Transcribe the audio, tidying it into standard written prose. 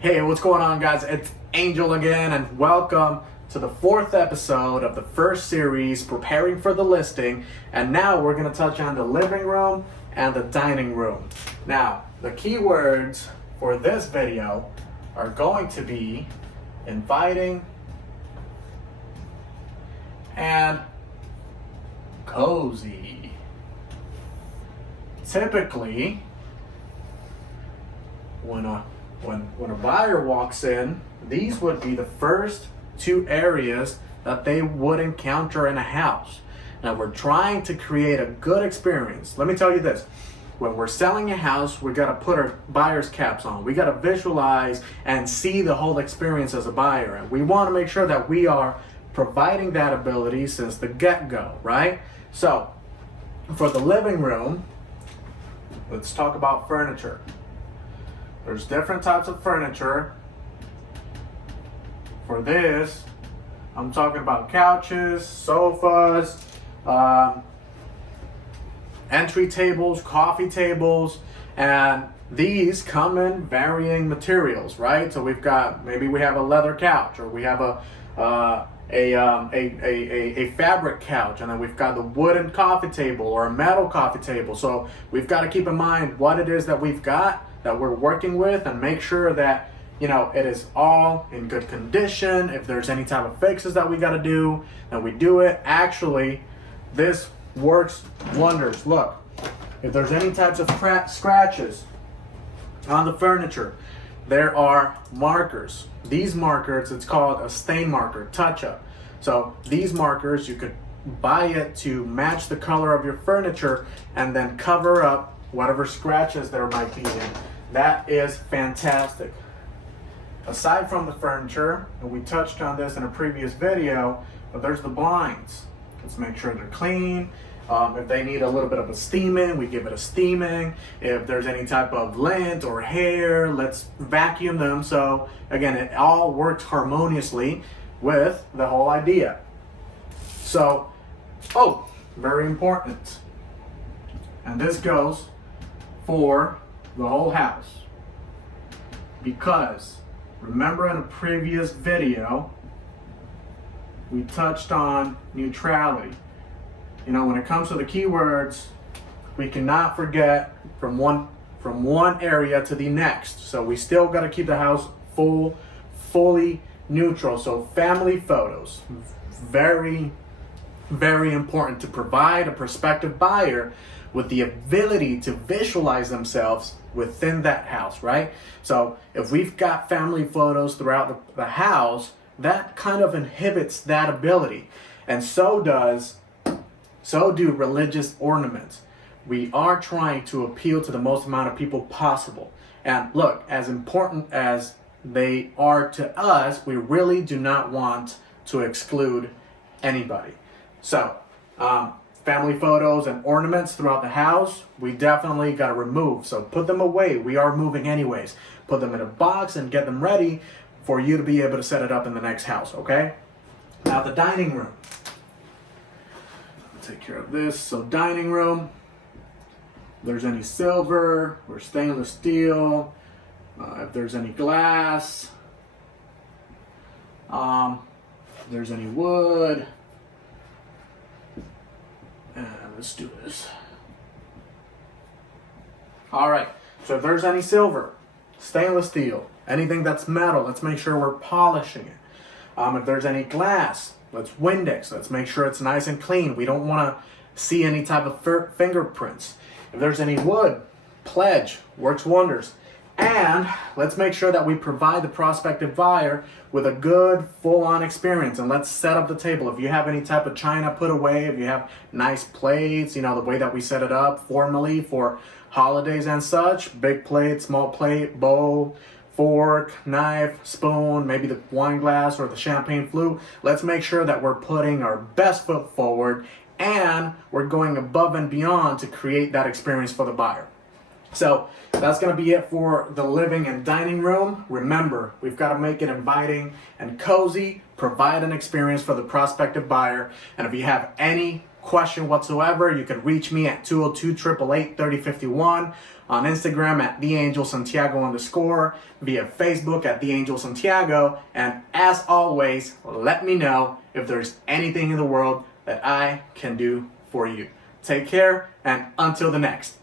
Hey, what's going on, guys? It's Angel again, and welcome to the fourth episode of the first series, Preparing for the Listing. And now we're going to touch on the living room and the dining room. Now, the keywords for this video are going to be inviting and cozy. Typically, when a buyer walks in, these would be the first two areas that they would encounter in a house. Now, we're trying to create a good experience. Let me tell you this. When we're selling a house, we got to put our buyer's caps on. We got to visualize and see the whole experience as a buyer. And we want to make sure that we are providing that ability since the get-go, right? So, for the living room, let's talk about furniture. There's different types of furniture. For this, I'm talking about couches, sofas, entry tables, coffee tables, and these come in varying materials, right? So maybe we have a leather couch, or we have a fabric couch, and then we've got the wooden coffee table or a metal coffee table. So we've got to keep in mind what it is that we've got, that we're working with, and make sure that it is all in good condition. If there's any type of fixes that we got to do, then we do it. Actually, this works wonders. Look, if there's any types of scratches on the furniture, there are markers. These markers, it's called a stain marker, touch-up. So these markers, you could buy it to match the color of your furniture and then cover up whatever scratches there might be in. That is fantastic. Aside from the furniture, and we touched on this in a previous video, but there's the blinds. Let's make sure they're clean. If they need a little bit of a steaming, we give it a steaming. If there's any type of lint or hair, let's vacuum them. So again, it all works harmoniously with the whole idea. So, very important. And this goes for the whole house. Because remember in a previous video, we touched on neutrality. When it comes to the keywords, we cannot forget from one area to the next. So we still got to keep the house fully neutral. So family photos, very, very important to provide a prospective buyer with the ability to visualize themselves within that house, right? So if we've got family photos throughout the house, that kind of inhibits that ability. And so do religious ornaments. We are trying to appeal to the most amount of people possible. And look, as important as they are to us, we really do not want to exclude anybody. So, family photos and ornaments throughout the house, we definitely got to remove. So put them away. We are moving anyways. Put them in a box and get them ready for you to be able to set it up in the next house, okay? Now the dining room. Take care of this. So dining room, if there's any silver or stainless steel, if there's any glass, if there's any wood, and let's do this. All right, so if there's any silver, stainless steel, anything that's metal, let's make sure we're polishing it. If there's any glass, let's Windex. Let's make sure it's nice and clean. We don't want to see any type of fingerprints. If there's any wood, Pledge works wonders. And let's make sure that we provide the prospective buyer with a good full-on experience. And let's set up the table. If you have any type of china put away, if you have nice plates, the way that we set it up formally for holidays and such, big plate, small plate, bowl, fork, knife, spoon, maybe the wine glass or the champagne flute. Let's make sure that we're putting our best foot forward and we're going above and beyond to create that experience for the buyer. So that's going to be it for the living and dining room. Remember, we've got to make it inviting and cozy, provide an experience for the prospective buyer. And if you have any question whatsoever, you can reach me at 202-888-3051, on Instagram at TheAngelSantiago_, via Facebook at TheAngelSantiago, and as always, let me know if there's anything in the world that I can do for you. Take care, and until the next.